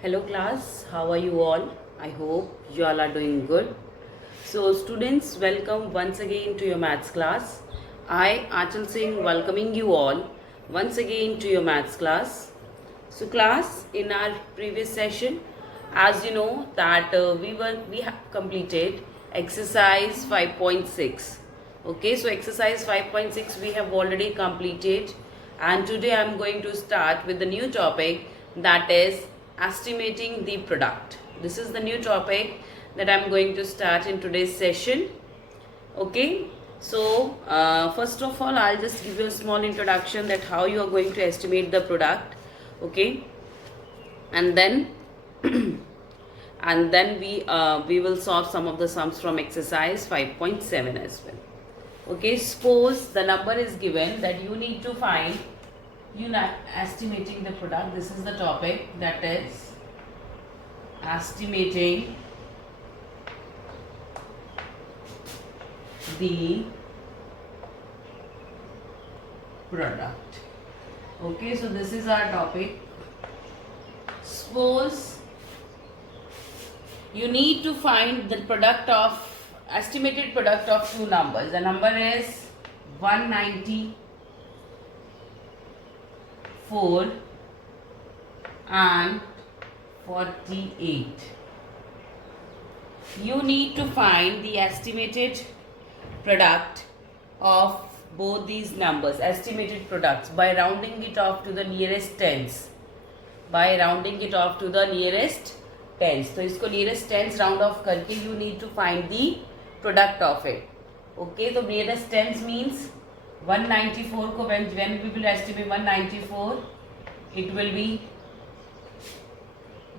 Hello class, how are you all? I hope you all are doing good. So students, welcome once again to your maths class. I, Achal Singh, welcoming you all once again to your maths class. So class, in our previous session, as you know that we have completed exercise 5.6. Okay, so exercise 5.6 we have already completed, and today I am going to start with the new topic, that is estimating the product. This is the new topic that I am going to start in today's session. Okay, so first of all I'll just give you a small introduction that how you are going to estimate the product. Okay, and then and then we will solve some of the sums from exercise 5.7 as well. Okay, suppose the number is given that you need to find, estimating the product. This is the topic, that is estimating the product. Okay, so this is our topic. Suppose you need to find the estimated product of two numbers. The number is 194 and 48. You need to find the estimated product of both these numbers, estimated products, by rounding it off to the nearest tens. तो इसको nearest tens round off करके you need to find the product of it. Okay, so nearest tens means 194 को when we will estimate 194, it will be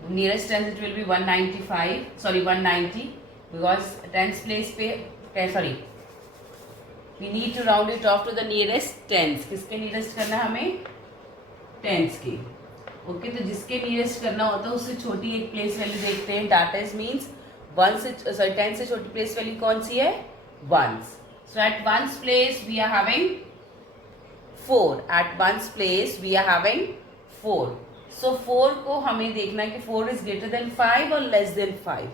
nearest tens, it will be 190, because tens place पे we need to round it off to the nearest tens. किसके nearest करना है हमें? tens के. Okay, तो जिसके nearest करना होता है उससे छोटी एक प्लेस वैल्यू देखते हैं. दैट इज मीन्स 10 से छोटी प्लेस वैल्यू कौन सी है? Ones. So at ones place we are having 4. So 4 को हमें देखना है कि 4 इज ग्रेटर देन 5 और less than 5.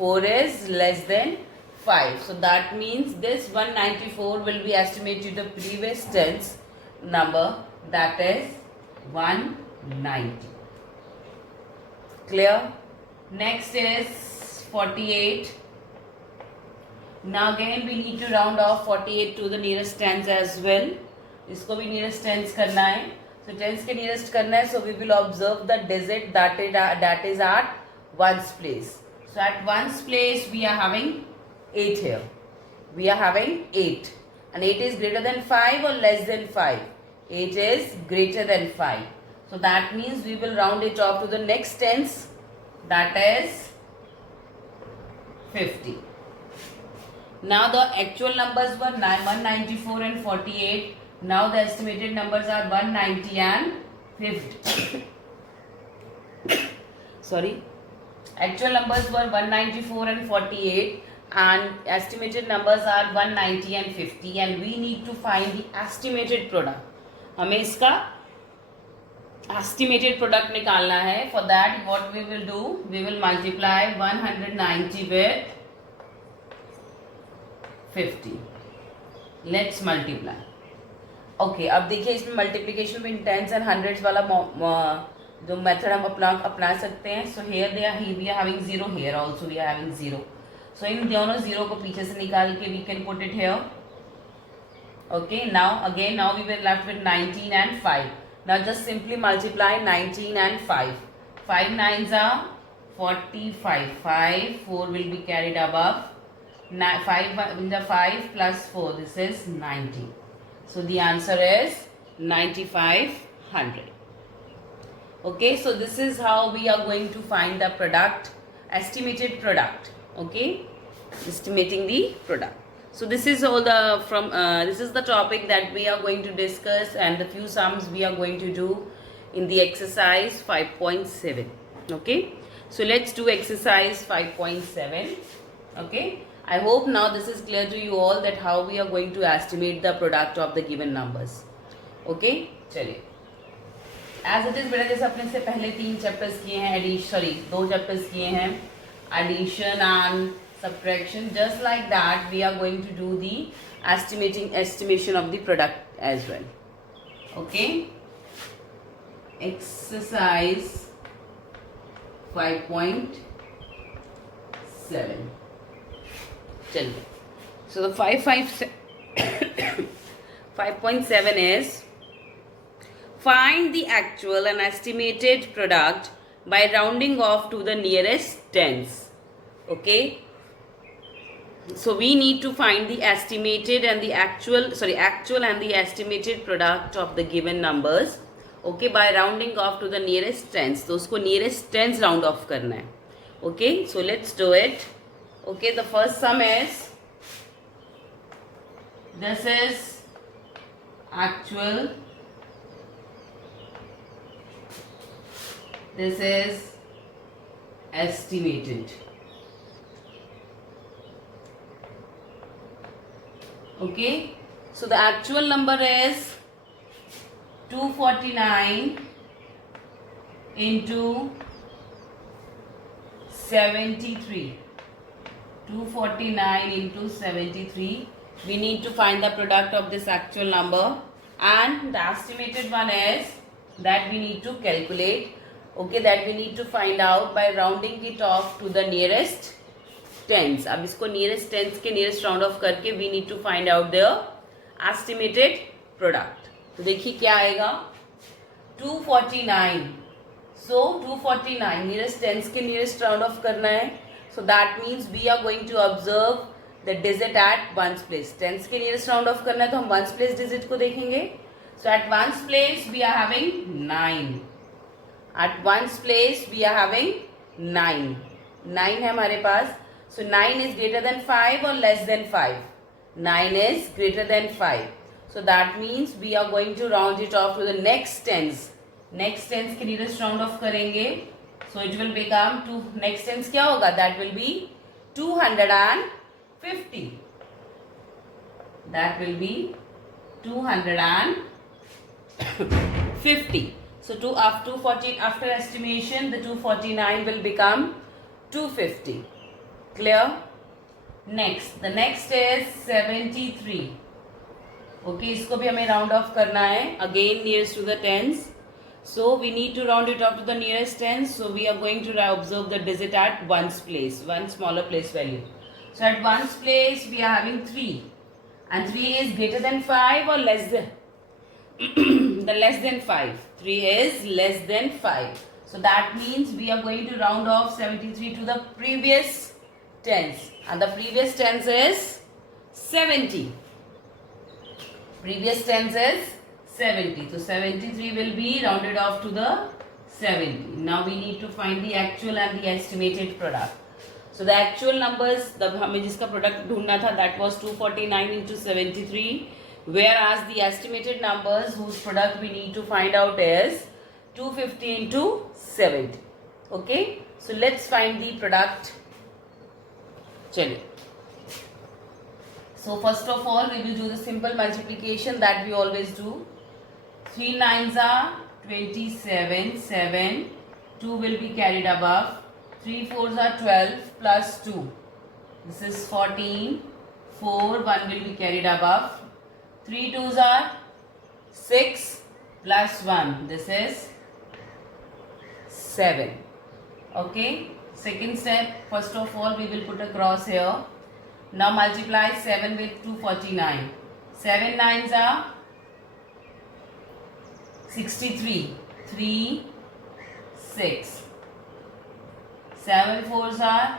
4 is less than 5. So that means this 194 will be estimated the previous tens number, that is 190. Clear? Next is 48. Now again we need to round off 48 to the nearest tens as well. इसको भी nearest tens करना है. So tens के nearest करना है, so we will observe the digit that is at ones place. So at ones place we are having 8 here. We are having 8. And 8 is greater than 5 or less than 5? 8 is greater than 5. So that means we will round it off to the next tens, that is 50. Now the actual numbers were 194 and 48. Now the estimated numbers are 190 and 50. Sorry. Actual numbers were 194 and 48 and estimated numbers are 190 and 50, and we need to find the estimated product. हमें इसका estimated product निकालना है. For that what we will do, we will multiply 190 with 50. Let's multiply. Okay, अब देखिए इसमें multiplication में tens and hundreds वाला जो method हम अपना सकते हैं. So here we are having 0, here also we are having 0. So इन दोनों 0 को पीछे से निकाल के we can put it here. Okay, now we were left with 19 and 5. Now just simply multiply 19 and 5. 5 nines are 45. 4 will be carried above. 5 plus 4, this is 90. So the answer is 9500. Okay, so this is how we are going to find the product, estimated product. Okay, estimating the product. So this is all this is the topic that we are going to discuss, and the few sums we are going to do in the exercise 5.7. Okay, so let's do exercise 5.7. Okay, I hope now this is clear to you all that how we are going to estimate the product of the given numbers. Okay, चलिए. As it is बेटा जैसे अपने से पहले 3 chapters किए हैं, 2 chapters किए हैं, addition and subtraction, just like that we are going to do the estimation of the product as well. Okay, exercise 5.7. चलिए, so the 5.7 is find the actual and estimated product by rounding off to the nearest tens. Okay, so we need to find the estimated and the actual and the estimated product of the given numbers, okay, by rounding off to the nearest tens. तो उसको nearest tens round off करना है. Okay, so let's do it. Okay, the first sum is, this is actual, this is estimated. Okay, so the actual number is 249 into 73. 249 into 73. We need to find the product of this actual number, and the estimated one is that we need to calculate. Okay, that we need to find out by rounding it off to the nearest tens. अब इसको nearest tens के nearest round off करके we need to find out the estimated product. तो देखिए क्या आएगा, 249. So 249 nearest tens के nearest round off करना है. So that means we are going to observe the digit at ones place. Tens के nearest round off करना है तो हम ones place digit को देखेंगे. So at ones place we are having 9. At ones place we are having 9. 9 है हमारे पास. So 9 is greater than 5 or less than 5? 9 is greater than 5. So that means we are going to round it off to the next tens. Next tens के nearest round off करेंगे. So it will become next tens क्या होगा? That will be 250. That will be 250. So after estimation, the 249 will become 250. Clear? Next, the next is 73. Okay, इसको भी हमें round off करना है. Again nearest to the tens. So we need to round it off to the nearest tens. So we are going to observe the digit at ones place, one smaller place value. So at ones place we are having 3, and 3 is greater than 5 or less than the less than 5. 3 is less than 5. So that means we are going to round off 73 to the previous tens, and the previous tens is 70. Previous tens is 70. So 73 will be rounded off to the 70. Now we need to find the actual and the estimated product. So the actual numbers, हमें जिसका product ढूंढना था, that was 249 into 73, whereas the estimated numbers whose product we need to find out is 250 into 70. Okay, so let's find the product. चलिए. So first of all we will do the simple multiplication that we always do. 3 nines are 27, 7, 2 will be carried above, 3 fours are 12 plus 2. This is 14, 4, 1 will be carried above, 3 twos are 6 plus 1. This is 7. Okay, second step, first of all we will put a cross here. Now multiply 7 with 249. 7 nines are 63. 3, 6. 7 fours are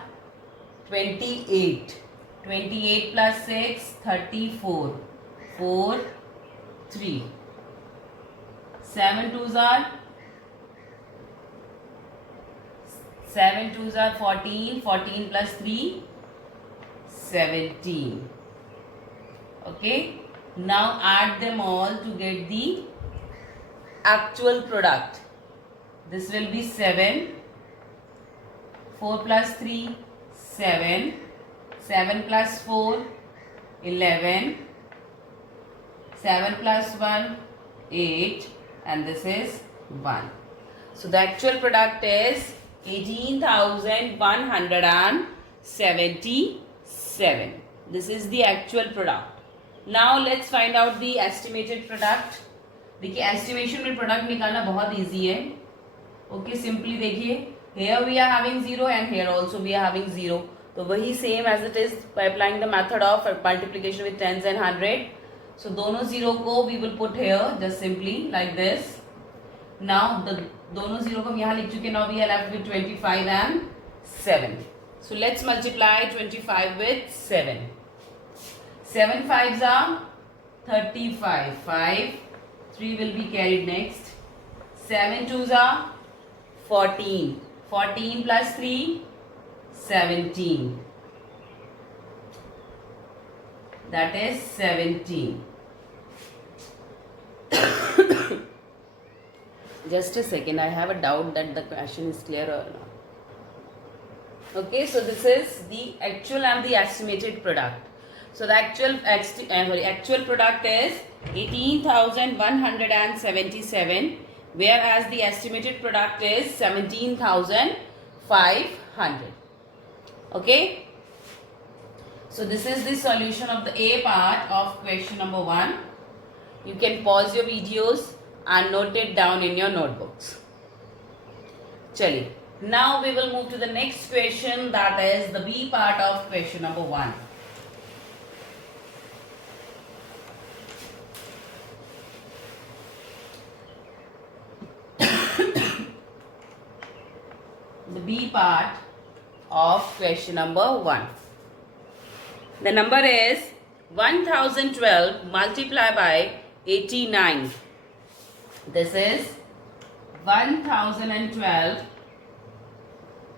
28. 28 plus 6, 34. 4, 3. 7 twos are 14. 14 plus 3, 17. Okay, now add them all to get the actual product. This will be 7. 4 plus 3, 7. 7 plus 4, 11. 7 plus 1, 8. And this is 1. So the actual product is 18,177. This is the actual product. Now let's find out the estimated product. देखिए estimation में product निकालना बहुत easy है. Okay, simply देखिए here we are having 0 and here also we are having 0. तो वही same as it is by applying the method of multiplication with tens and 100. So दोनों 0 को we will put here just simply like this. Now the दोनों 0 को हम यहाँ लिख चुके. Now we are left with 25 and 7. So let's multiply 25 with 7. 7 5s are 35. 5. 3 will be carried next. 7 2s are 14. 14 plus 3, 17. That is 17. Just a second, I have a doubt that the question is clear or not. Okay, so this is the actual and the estimated product. So the actual product is 18,177, whereas the estimated product is 17,500. Okay. So this is the solution of the A part of question number 1. You can pause your videos and note it down in your notebooks. Chaliye. Now we will move to the next question, that is the B part of question number 1. The B part of question number 1. The number is 1012 multiplied by 89. This is 1012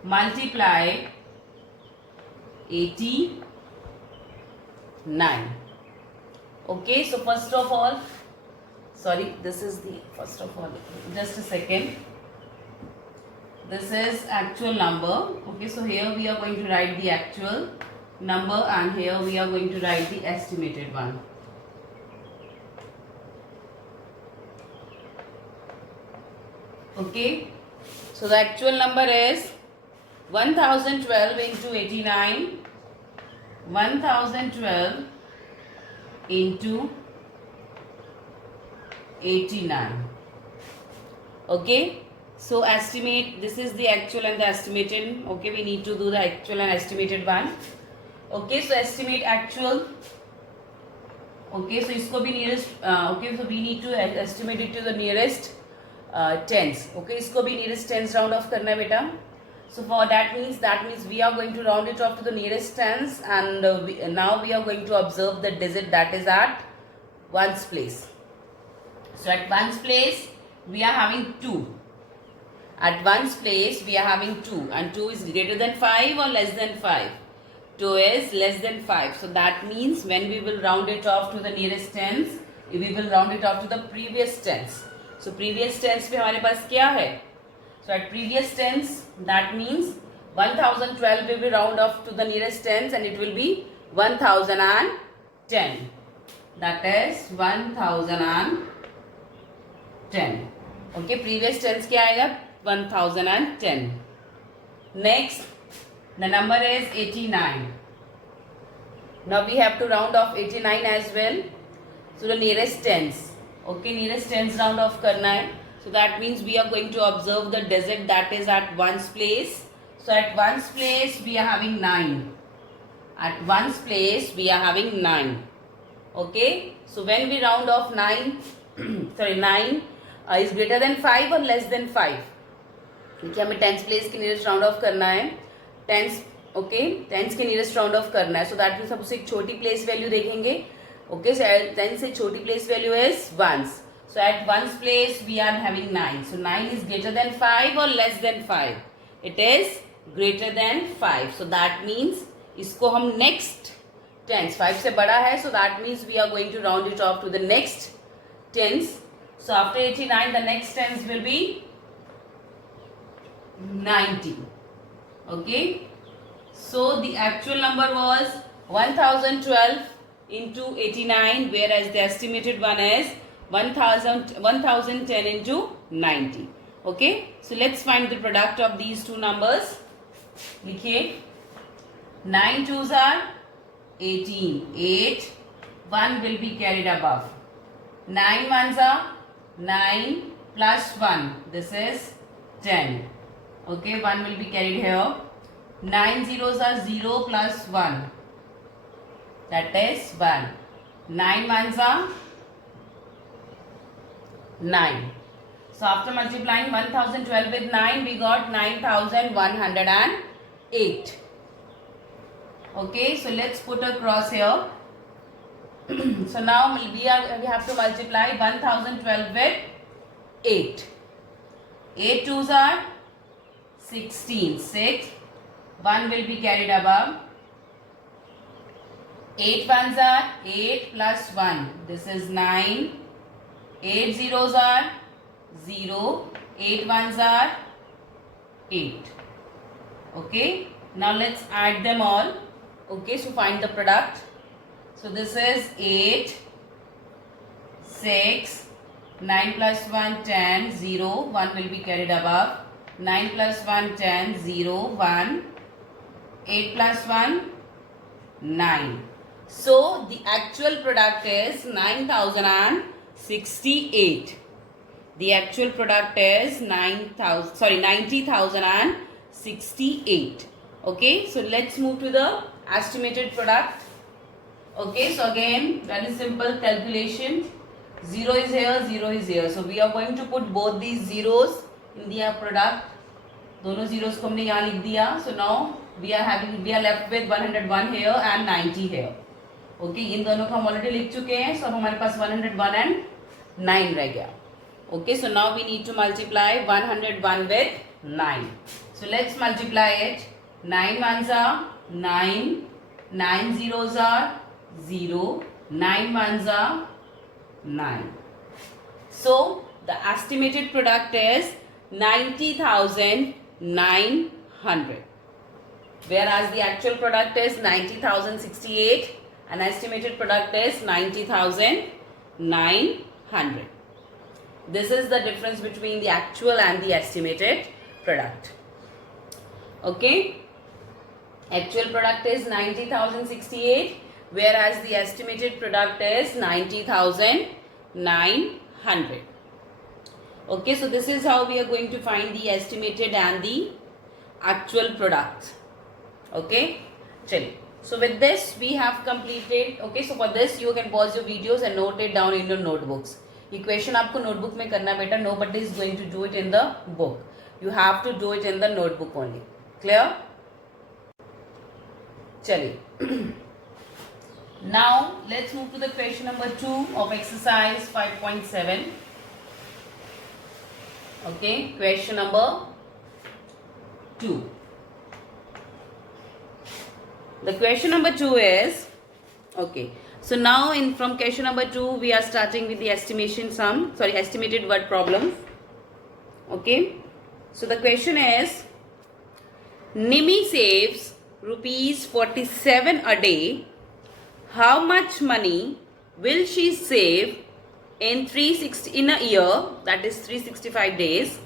multiply 89. Okay, so first of all, sorry, this is the first of all, just a second. This is actual number. Okay, so here we are going to write the actual number and here we are going to write the estimated one. Okay, so the actual number is 1012 into 89. 1012 into 89. Okay. So estimate, this is the actual and the estimated. Okay, we need to do the actual and estimated one. Okay, so estimate actual. Okay, so इसको भी nearest. Okay, so we need to estimate it to the nearest tens. Okay, इसको भी nearest tens round off करना है बेटा. So for that means we are going to round it off to the nearest tens, and now we are going to observe the digit that is at ones place. So at ones place we are having 2. At ones place we are having 2, and 2 is greater than 5 or less than 5? 2 is less than 5. So that means when we will round it off to the nearest tens, we will round it off to the previous tens. So previous tens पे हमारे पास क्या है? So at previous tens, that means 1012 will be round off to the nearest tens and it will be 1010. That is 1010. Okay, previous tens क्या आएगा? 1010. Next, the number is 89. Now we have to round off 89 as well. So the nearest tens. Okay, nearest tens round off करना है. So that means we are going to observe the digit that is at ones place. So at ones place we are having 9. At ones place we are having 9. Okay, so when we round off 9, sorry 9 is greater than 5 or less than 5? क्योंकि हमें tens place के nearest round off करना है. Tens, okay, tens के nearest round off करना है. So that means हम उससे एक छोटी प्लेस वैल्यू देखेंगे. ओके, सो टेंस से छोटी place value is ones. So at ones place we are having 9. So 9 is greater than 5 और less than 5? It is greater than 5. So that means इसको हम नेक्स्ट टेंस 5 से बड़ा है. So that means we are going to round it off to the next tens. So after 89, the next tens will be 90. Okay. So the actual number was 1012 into 89, whereas the estimated one is 1010 into 90. Okay, so let's find the product of these two numbers. लिखिए 9 twos are 18. 8 1 will be carried above. 9 ones are 9 plus 1. This is 10. Okay, 1 will be carried here. 9 zeros are 0 plus 1. That is 1. 9 ones are 9. So after multiplying 1012 with 9, we got 9108. Okay, so let's put a cross here. So now we have to multiply 1012 with 8. 8 twos are 16. 6. 1 will be carried above. 8 ones are 8 plus 1. This is 9. 8 zeros are 0. 8 ones are 8. Okay. Now let's add them all. Okay. So find the product. So this is 8, 6, 9 plus 1, 10, 0. 1 will be carried above. 9 plus 1, 10, 0, 1. 8 plus 1, 9. So the actual product is 9068. The actual product is 90,068. Okay, so let's move to the estimated product. Okay, so again very simple calculation. 0 is here, 0 is here. So we are going to put both these zeros in the product. दोनों zeros को हमने यहाँ लिख दिया. So now we are left with 101 here and 90 here. Okay, इन दोनों को हम already लिख चुके हैं. So अब हमारे पास 101 and 9 रह गया. Okay, so now we need to multiply 101 with 9. So let's multiply it. 9 ones are 9. 9 zeros are 0. 9 ones are 9. So the estimated product is 90,900. Whereas the actual product is 90,068 and estimated product is 90,900. This is the difference between the actual and the estimated product. Okay. Actual product is 90,068 whereas the estimated product is 90,900. Okay, so this is how we are going to find the estimated and the actual product. Okay, chaliye. So with this we have completed. Okay, so for this you can pause your videos and note it down in your notebooks. Equation आपको notebook में करना बेटा. Nobody is going to do it in the book. You have to do it in the notebook only. Clear? चलिए. Now let's move to the question number 2 of exercise 5.7. Okay, question number 2. The question number 2 is, okay, so now from question number 2 we are starting with the estimated word problems. Okay, so the question is, Nimi saves rupees 47 a day. How much money will she save in a year, that is 365 days?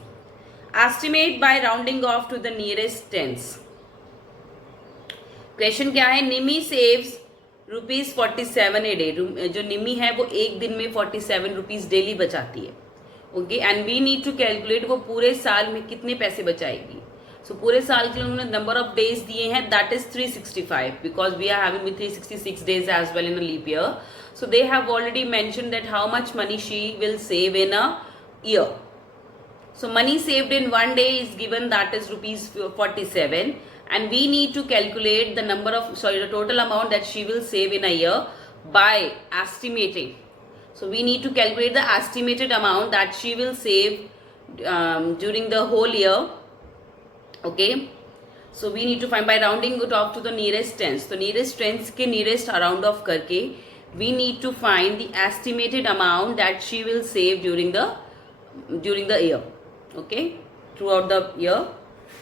Estimate by rounding off to the nearest tens. Question क्या है? निमी saves rupees 47 a day. जो निमी है वो एक दिन में 47 rupees daily बचाती है. Okay, and we need to calculate वो पूरे साल में कितने पैसे बचाएगी. सो पूरे साल के लिए उन्होंने नंबर ऑफ डेज दिए हैं, that is 365 because we are having 366 days as well in a leap year. So they have already mention that how much money she will save in a year. So money saved in one day is given, that is rupees 47, and we need to calculate the the total amount that she will save in a year by estimating. So we need to calculate the estimated amount that she will save during the whole year. Okay, so we need to find by rounding it off to the nearest tens. So nearest tens के nearest round off करके we need to find the estimated amount that she will save during the year. Okay, throughout the year.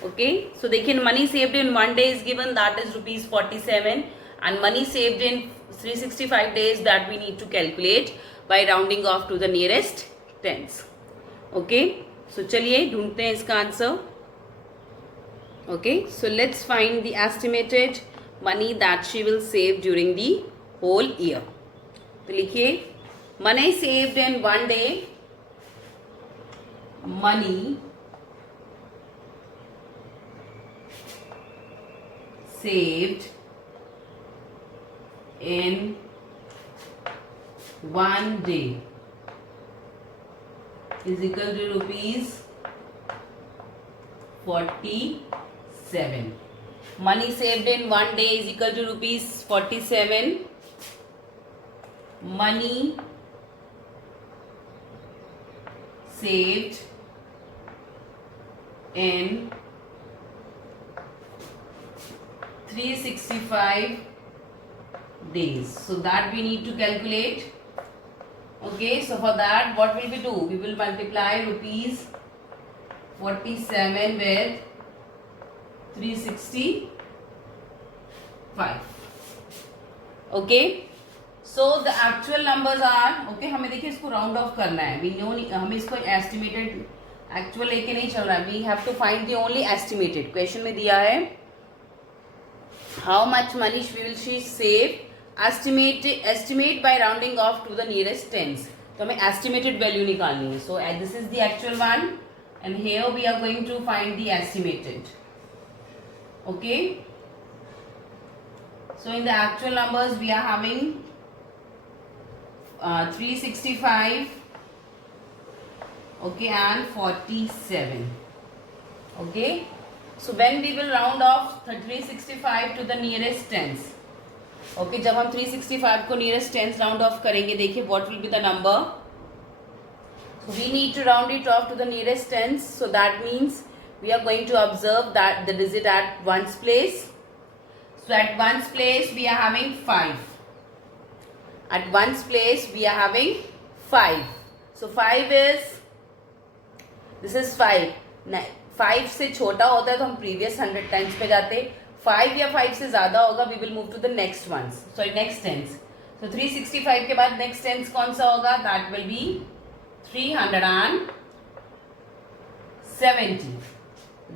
Okay, so they can money saved in one day is given, that is rupees 47, and money saved in 365 days that we need to calculate by rounding off to the nearest tens. Okay, so चलिए ढूंढते हैं इसका answer. Okay, so let's find the estimated money that she will save during the whole year. तो लिखिए, money saved in one day, money saved in one day is equal to rupees 47. Money saved in one day is equal to rupees 47. Money saved in 365 days. So that we need to calculate. Okay, so for that what will we do? We will multiply rupees 47 with 365. Okay, so the actual numbers are, okay, हमें देखिए इसको round off करना है. We know हमें इसको estimated actual लेके नहीं चल रहा है. We have to find the only estimated. Question में दिया है how much money will she save, estimate by rounding off to the nearest tens. तो हमें estimated value निकालनी है. So this is the actual one and here we are going to find the estimated. Okay, so in the actual numbers we are having 365, okay, and 47. Okay, so when we will round off 365 to the nearest tens. Okay, जब हम 365 को nearest tens round off करेंगे, देखिए what will be the number. So we need to round it off to the nearest tens. So that means we are going to observe that the digit at ones place. So at ones place we are having 5. At ones place we are having 5. So 5 is, this is 5. 5 से छोटा होता है तो हम previous 100 times पे जाते. 5 या 5 से ज़्यादा होगा, we will move to the next ones, sorry next tens. So 365 के बाद नेक्स्ट टेंस कौन सा होगा? That will be 370.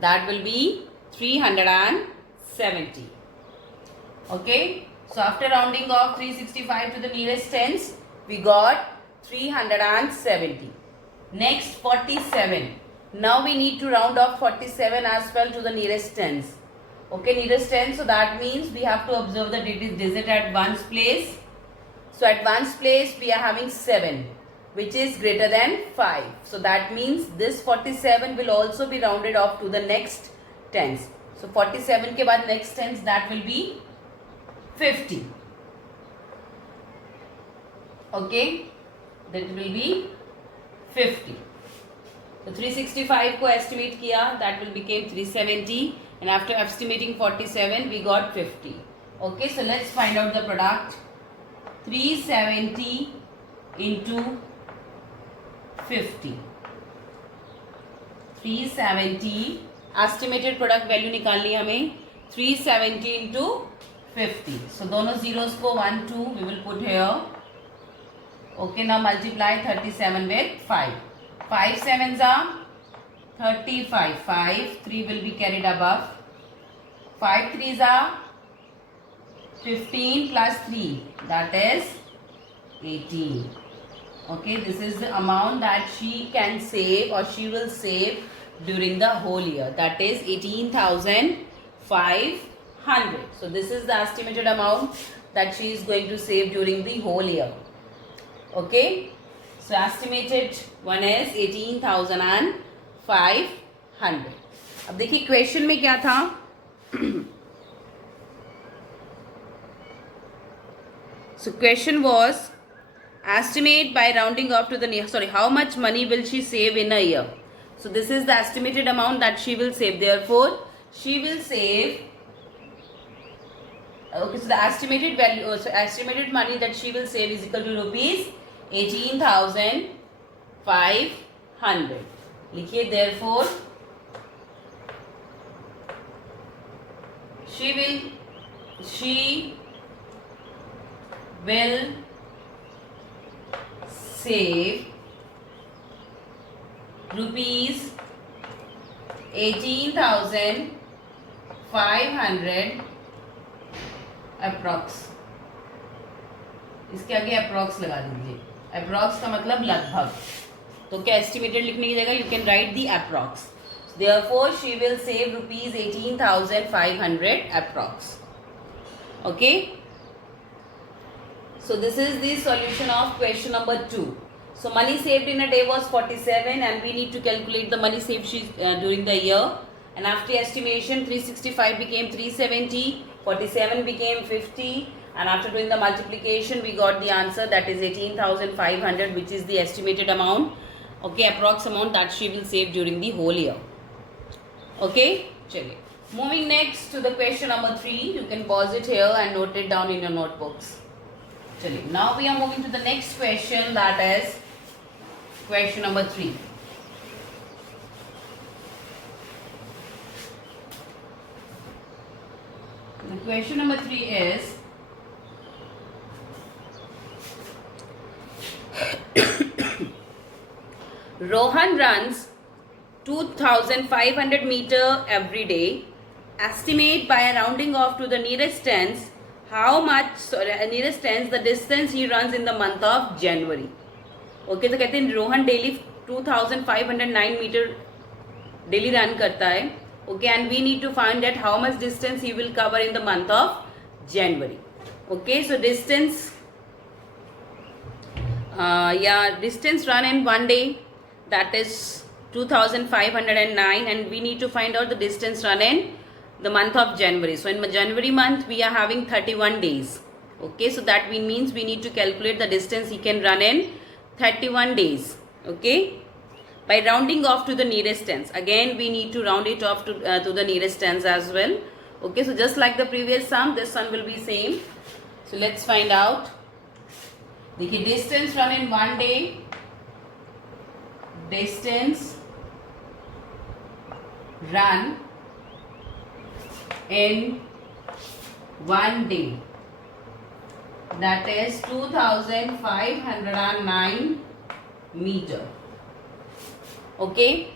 That will be 370. Okay, so after rounding off 365 to the nearest tens we got 370. Next 47. Now we need to round off 47 as well to the nearest tens. Okay, nearest tens, so that means we have to observe the digit at ones place. So at ones place we are having 7, which is greater than 5. So that means this 47 will also be rounded off to the next tens. So 47 के बाद next tens, that will be 50. Okay, that will be 50. तो 365 को estimate किया, that will become 370, and after estimating 47 we got 50. Okay, so let's find out the product. 370 into 50. 370 estimated product value निकालनी है हमें. 370 into 50. So दोनों zeros को 1 2 we will put here. Okay, now multiply 37 with 5. 5 sevens are 35. 5, 3 will be carried above. 5 threes are 15 plus 3, that is 18. Okay, this is the amount that she can save or she will save during the whole year. That is 18,500. So this is the estimated amount that she is going to save during the whole year. Okay. So estimated one is 18,500. अब देखिए question में क्या था. So question was estimate by rounding off to the near, sorry, how much money will she save in a year. So this is the estimated amount that she will save. Therefore she will save, okay, so the estimated value, so estimated money that she will save is equal to rupees 18,500. लिखिए therefore she will save rupees 18,500 approx. इसके आगे approx लगा दीजिए. Approx का मतलब लगभग. तो क्या एस्टिमेटेड लिखने की जगह you can write the approx. Therefore, she will save rupees 18,500 approx. Okay. So this is the solution of question number 2. So money saved in a day was 47, and we need to calculate the money saved during the year. And after estimation, 365 became 370, 47 became 50, and after doing the multiplication, we got the answer, that is 18,500, which is the estimated amount. Okay, approx amount that she will save during the whole year. Okay, चलिए. Moving next to the question number 3, you can pause it here and note it down in your notebooks. चलिए, now we are moving to the next question, that is question number 3. The question number 3 is Rohan runs 2,500 meter every day. Estimate by a rounding off to the nearest tens nearest tens the distance he runs in the month of January. Okay, तो कहते हैं Rohan daily 2,509 metre daily run करता है. Okay, and we need to find that how much distance he will cover in the month of January. Okay, so distance distance run in one day, that is 2,509, and we need to find out the distance run in the month of January. So in January month we are having 31 days. Okay, so that means we need to calculate the distance he can run in 31 days. Okay, by rounding off to the nearest tens. Again we need to round it off to the nearest tens as well. Okay, so just like the previous sum, this one will be same. So let's find out. देखिए, distance run in one day, distance run in one day, that is 2,509 meter. Okay,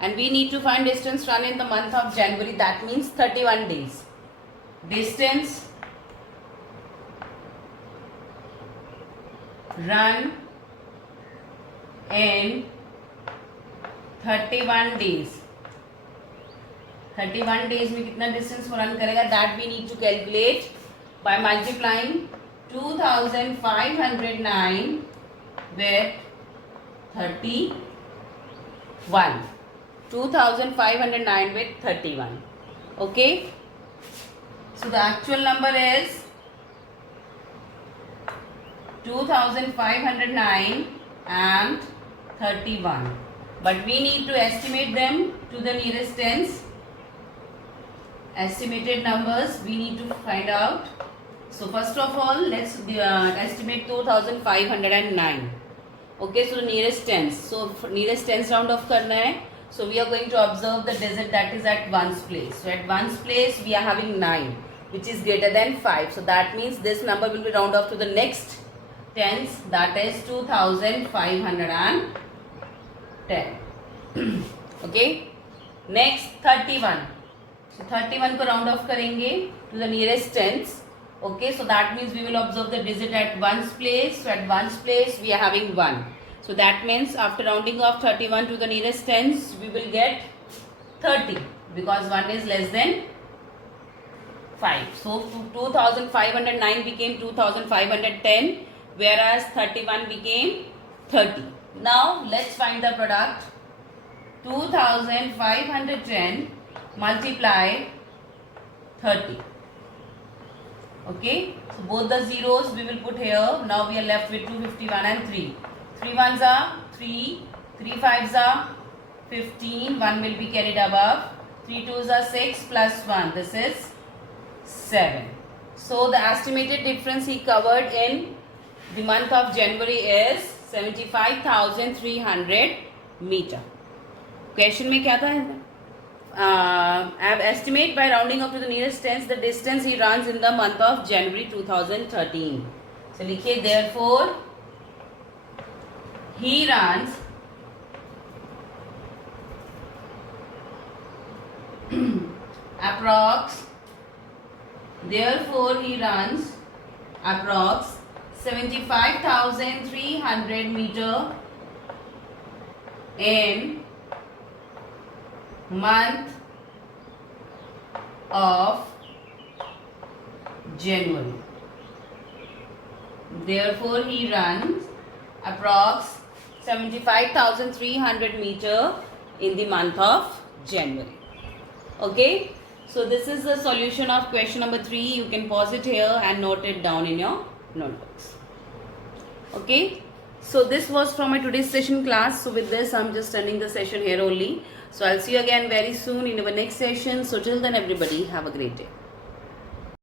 and we need to find distance run in the month of January, that means 31 days. Distance run in 31 days. 31 days में कितना distance वो run करेगा, that we need to calculate by multiplying 2,509 with 31. 2,509 with 31. Okay, so the actual number is 2,509 and 31, but we need to estimate them to the nearest tens. Estimated numbers we need to find out. So first of all, let's estimate 2,509. Okay, so the nearest tens. So nearest tens round off करना है. So we are going to observe the digit that is at ones place. So at ones place we are having 9, which is greater than 5. So that means this number will be round off to the next tens, that is 2,510. Okay, next 31. So 31 को round off करेंगे to the nearest tens. Okay, so that means we will observe the digit at ones place. So at ones place we are having 1. So that means after rounding off 31 to the nearest tens, we will get 30, because 1 is less than 5. So 2,509 became 2,510, whereas 31 became 30. Now let's find the product. 2,510 multiply 30. Okay, so both the zeros we will put here. Now we are left with 251 and 3. 3 ones are 3, 3 fives are 15, 1 will be carried above, 3 twos are 6 plus 1, this is 7. So the estimated difference he covered in the month of January is 75,300 meter. Question में क्या था? Estimate by rounding up to the nearest tens the distance he runs in the month of January 2013. So लिखिए, therefore he runs approx. Therefore, he runs approx 75,300 meter in month of January. Therefore, he runs approx 75,300 meter in the month of January. Okay. So this is the solution of question number 3. You can pause it here and note it down in your notebooks. Okay. So this was from my today's session class. So with this, I'm just ending the session here only. So I'll see you again very soon in our next session. So till then, everybody, have a great day.